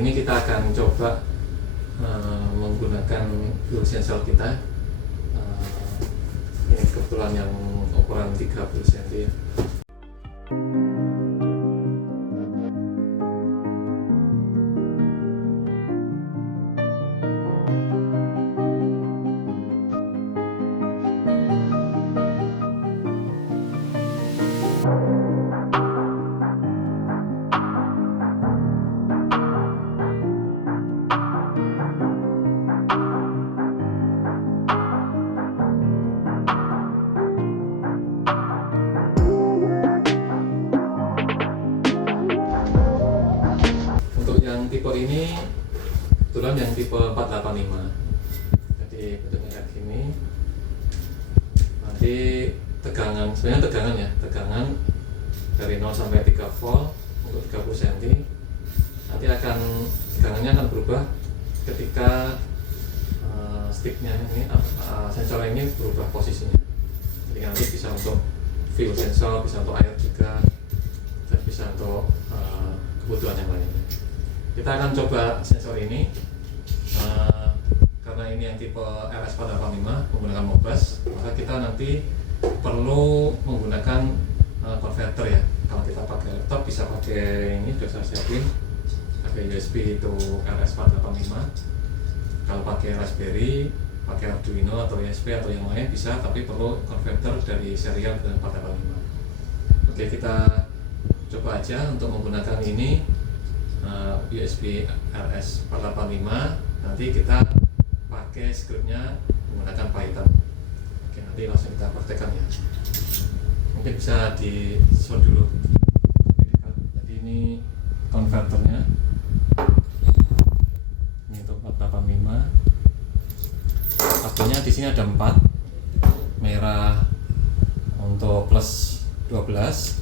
Kali ini kita akan coba menggunakan fuel sensor kita. Ini kebetulan yang ukuran 30 cm ya. Yang tipe ini kebetulan yang tipe 485, jadi bentuknya kayak gini. Nanti tegangan dari 0 sampai 3 volt untuk 30 cm. Nanti tegangannya akan berubah ketika sticknya ini, sensor ini berubah posisinya. Jadi nanti bisa untuk fuel sensor, bisa untuk air juga, dan bisa untuk kebutuhan yang lain. Kita akan coba sensor ini karena ini yang tipe RS485 menggunakan Modbus, maka kita nanti perlu menggunakan konverter ya. Kalau kita pakai laptop bisa pakai ini, sudah saya siapin, pakai USB itu RS485. Kalau pakai Raspberry, pakai Arduino atau USB atau yang lain bisa, tapi perlu konverter dari serial ke 485. Oke, kita coba aja untuk menggunakan ini. USB RS485, nanti kita pakai scriptnya menggunakan Python. Oke, nanti langsung kita praktekkan ya. Mungkin bisa di short dulu. Jadi ini konverternya, ini untuk 485. Tabelnya di sini ada 4, merah untuk plus 12,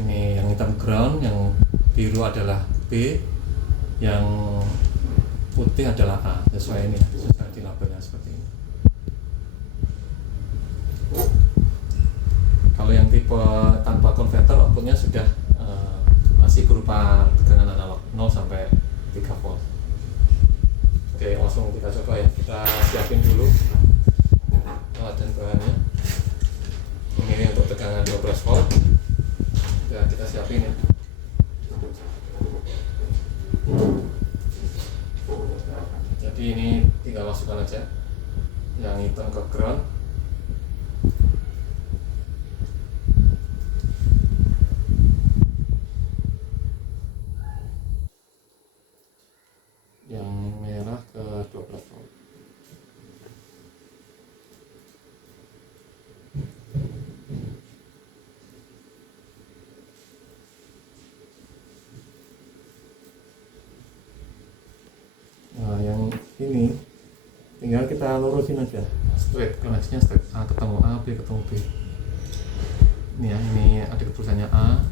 ini yang hitam ground, yang biru adalah B, yang putih adalah A. Sesuai ini ya, sesuai di labelnya seperti ini. Kalau yang tipe tanpa konverter, outputnya sudah masih berupa tegangan analog 0 sampai 3 volt. Oke, langsung kita coba ya. Kita siapin dulu alat dan bahannya. Ini untuk tegangan 12 volt. Ya, kita siapin ya. Jadi ini tinggal masukkan aja yang hitam ke ground, yang merah ke 12 volt. Nah, yang ini tinggal kita lurusin aja, straight, koneksinya straight, A ketemu A, B ketemu B. Ini ya, ini ada tulisannya A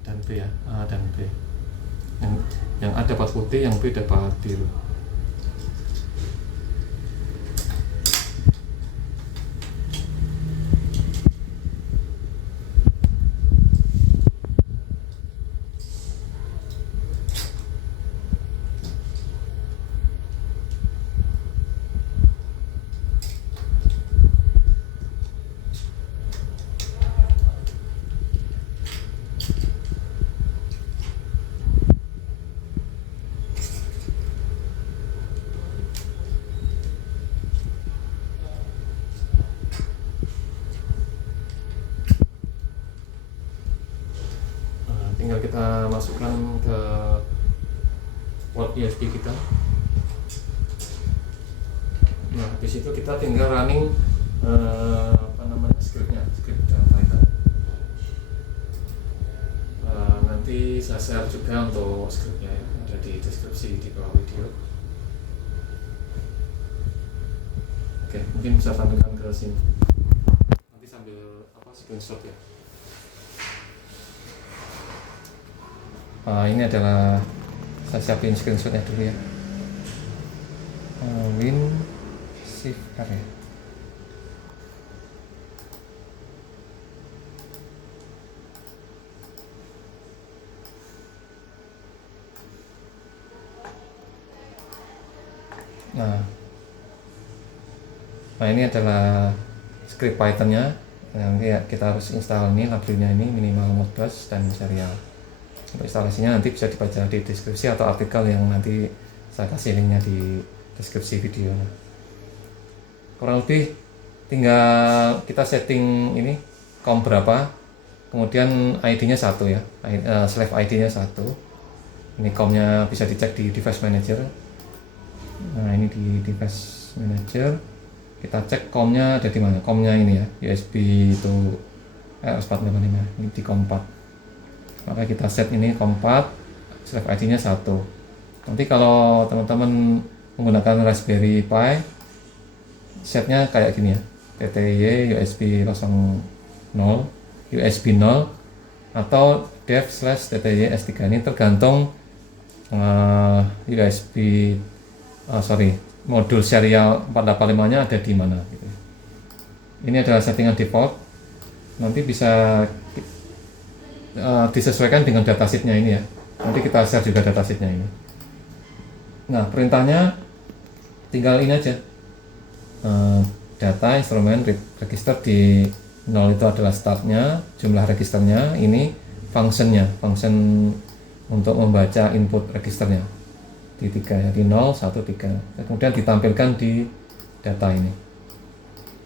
dan B ya, A dan B. Yang A dapat putih, yang B dapat biru. Tinggal kita masukkan ke port USB kita. Nah, habis itu kita tinggal running script Python. Nanti saya share juga untuk scriptnya ya, ada di deskripsi di bawah video. Oke, mungkin bisa tampilkan ke sini. Nanti sambil screenshot ya. Ini adalah, saya siapin screenshotnya dulu ya. Win Shift R ya. Nah, ini adalah script Python-nya. Nanti kita harus install ini library-nya ini minimal Modbus dan serial. Untuk instalasinya nanti bisa dibaca di deskripsi atau artikel yang nanti saya kasih linknya di deskripsi video. Kurang lebih tinggal kita setting ini COM berapa, kemudian ID-nya 1 ya, slave ID-nya 1. Ini COM-nya bisa dicek di device manager. Nah, ini di device manager kita cek COM-nya ada di mana. COM-nya ini ya, USB itu RS485, ini di COM 4. Maka kita set ini COM 4, slave ID-nya 1. Nanti kalau teman-teman menggunakan Raspberry Pi, setnya kayak gini ya, TTY USB 00, USB 0, atau dev/TTY S3. Ini tergantung modul serial 485 nya ada di mana gitu. Ini adalah settingan default, nanti bisa disesuaikan dengan datasheetnya ini ya. Nanti kita share juga datasheetnya ini. Nah, perintahnya tinggal ini aja, data instrumen register di 0 itu adalah startnya, jumlah registernya, ini functionnya, function untuk membaca input registernya di 3 ya, di 0, 1, 3. Kemudian ditampilkan di data ini.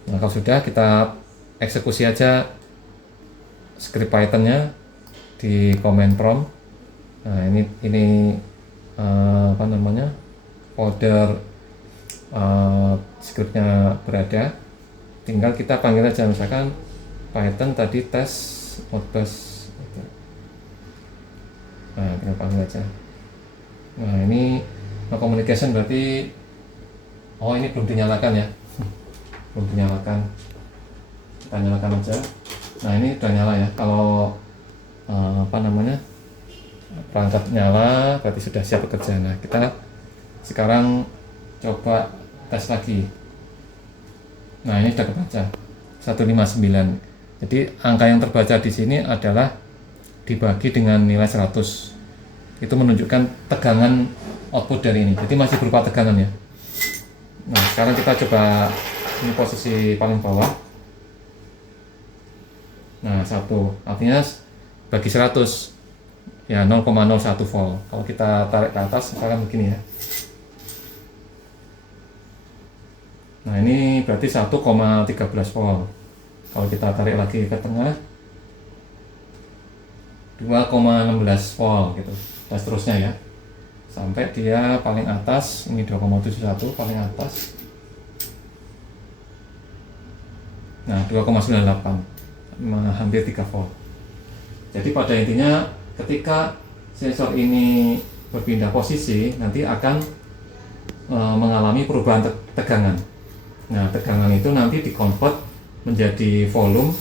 Nah, kalau sudah, kita eksekusi aja script Python-nya di command prompt. Nah, ini folder scriptnya berada. Tinggal kita panggil aja, misalkan Python tadi test Modbus. Nah, tinggal panggil aja. Nah, ini no communication berarti ini belum dinyalakan ya. Belum dinyalakan. Kita nyalakan aja. Nah, ini udah nyala ya. Kalau perangkat nyala berarti sudah siap bekerja. Nah, kita sekarang coba tes lagi. Nah, ini sudah kebaca 159. Jadi angka yang terbaca di sini adalah dibagi dengan nilai 100. Itu menunjukkan tegangan output dari ini. Jadi masih berupa tegangan ya. Nah, sekarang kita coba ini posisi paling bawah. Nah, 1 artinya bagi 100 ya 0,01 volt. Kalau kita tarik ke atas misalkan begini ya. Nah, ini berarti 1,13 volt. Kalau kita tarik lagi ke tengah 2,16 volt gitu. Dan seterusnya ya. Sampai dia paling atas, ini 2,71 paling atas. Nah, 2,98. Hampir 3 volt. Jadi pada intinya ketika sensor ini berpindah posisi nanti akan mengalami perubahan tegangan. Nah, tegangan itu nanti dikonvert menjadi volume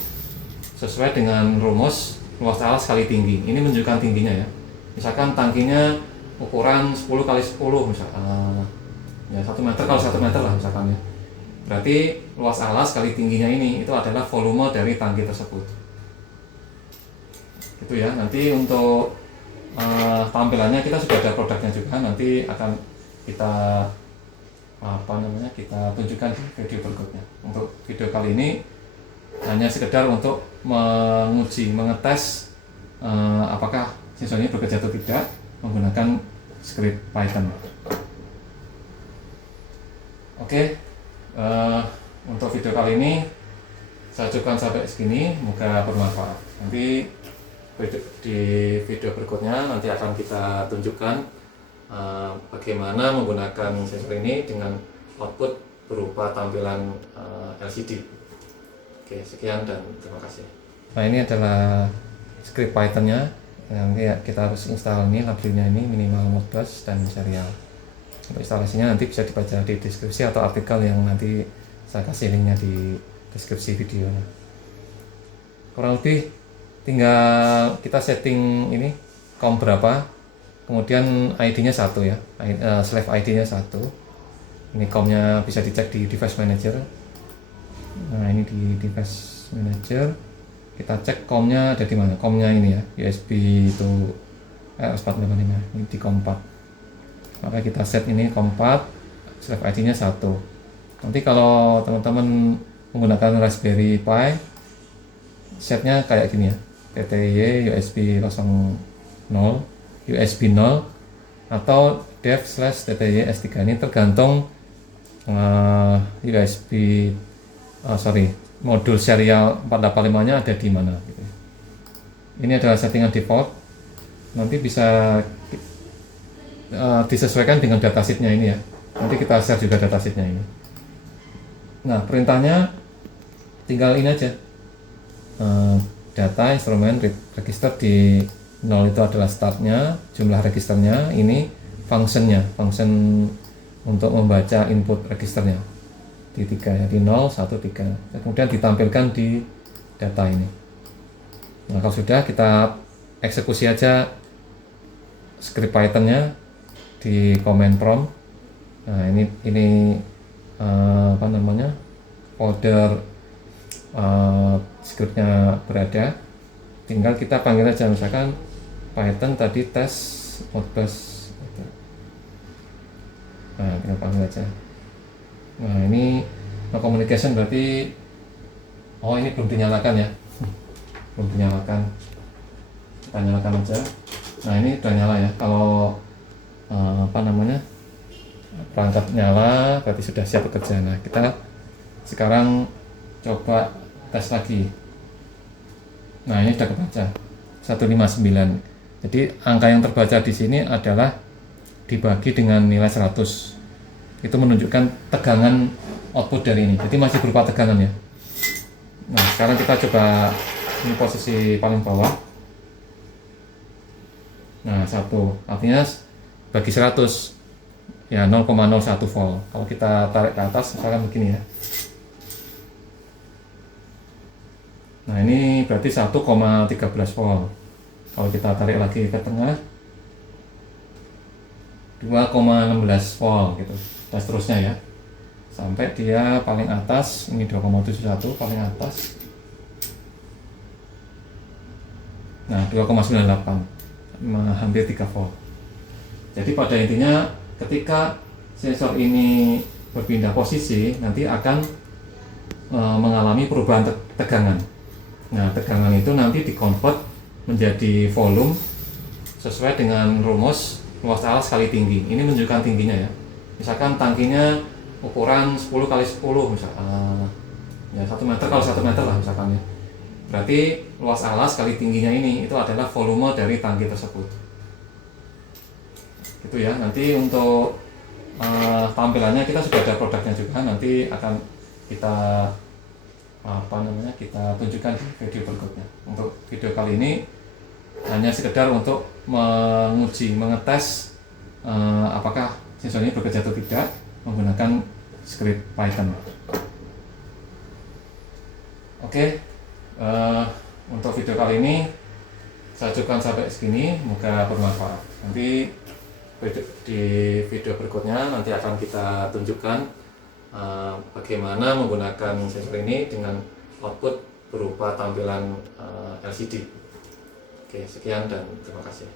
sesuai dengan rumus luas alas kali tinggi. Ini menunjukkan tingginya ya. Misalkan tangkinya ukuran 10 kali 10 misalkan ya 1 meter kali 1 meter lah misalkan ya. Berarti luas alas kali tingginya ini itu adalah volume dari tangki tersebut. Gitu ya. Nanti untuk tampilannya kita sudah ada produknya juga, nanti akan kita kita tunjukkan di video berikutnya. Untuk video kali ini hanya sekedar untuk mengetes apakah sensor ini bekerja atau tidak menggunakan script Python. Oke, untuk video kali ini saya cukupkan sampai segini, semoga bermanfaat. Nanti di video berikutnya nanti akan kita tunjukkan bagaimana menggunakan sensor ini dengan output berupa tampilan LCD. Oke, sekian dan terima kasih. Nah, ini adalah script Python-nya. Nanti kita harus install ini library-nya ini minimal Modbus dan serial. Untuk instalasinya nanti bisa dibaca di deskripsi atau artikel yang nanti saya kasih linknya di deskripsi video. Kurang lebih tinggal kita setting ini COM berapa, kemudian ID-nya 1 ya, slave ID-nya 1. Ini COM-nya bisa dicek di device manager. Nah, ini di device manager kita cek COM-nya ada di mana. COM-nya ini ya, USB itu RS485, ini di COM 4. Maka kita set ini COM 4, slave ID-nya 1. Nanti kalau teman-teman menggunakan Raspberry Pi, setnya kayak gini ya, PTY USB 00, USB 0, atau dev/tty s3. Ini tergantung modul serial 485 nya ada di mana gitu. Ini adalah settingan default, nanti bisa disesuaikan dengan datasheetnya ini ya. Nanti kita share juga datasheetnya ini. Nah, perintahnya tinggal ini aja, data instrumen register di 0 itu adalah startnya, jumlah registernya, ini functionnya, function untuk membaca input registernya di 3 ya, di 0, 1, 3. Kemudian ditampilkan di data ini. Nah, kalau sudah, kita eksekusi aja script Python-nya di command prompt. Nah, ini folder scriptnya berada. Tinggal kita panggil aja, misalkan Python tadi test modbus. Nah, tinggal panggil aja. Nah, ini no communication berarti ini belum dinyalakan ya. Belum dinyalakan. Kita nyalakan aja. Nah, ini udah nyala ya. Kalau perangkat nyala berarti sudah siap bekerja. Nah, kita sekarang coba tes lagi. Nah, ini sudah kebaca 159. Jadi angka yang terbaca di sini adalah dibagi dengan nilai 100. Itu menunjukkan tegangan output dari ini. Jadi masih berupa tegangan ya. Nah, sekarang kita coba ini posisi paling bawah. Nah, 1 artinya bagi 100 ya 0,01 volt. Kalau kita tarik ke atas misalkan begini ya. Nah, ini berarti 1,13 volt. Kalau kita tarik lagi ke tengah 2,16 volt gitu. Dan seterusnya ya. Sampai dia paling atas, ini 2,71 paling atas. Nah, 2,98. Hampir 3 volt. Jadi pada intinya ketika sensor ini berpindah posisi nanti akan mengalami perubahan tegangan. Nah, tegangan itu nanti dikonvert menjadi volume sesuai dengan rumus luas alas kali tinggi. Ini menunjukkan tingginya ya. Misalkan tangkinya ukuran 10 kali 10 misalkan, ya 1 meter kalau 1 meter lah misalkan ya. Berarti luas alas kali tingginya ini itu adalah volume dari tangki tersebut. Gitu ya. Nanti untuk tampilannya kita sudah ada produknya juga, nanti akan kita kita tunjukkan di video berikutnya. Untuk video kali ini hanya sekedar untuk mengetes apakah sensor ini bekerja atau tidak menggunakan script Python. Oke, untuk video kali ini saya cukupkan sampai segini, semoga bermanfaat. Nanti di video berikutnya nanti akan kita tunjukkan bagaimana menggunakan sensor ini dengan output berupa tampilan LCD. Oke, sekian dan terima kasih.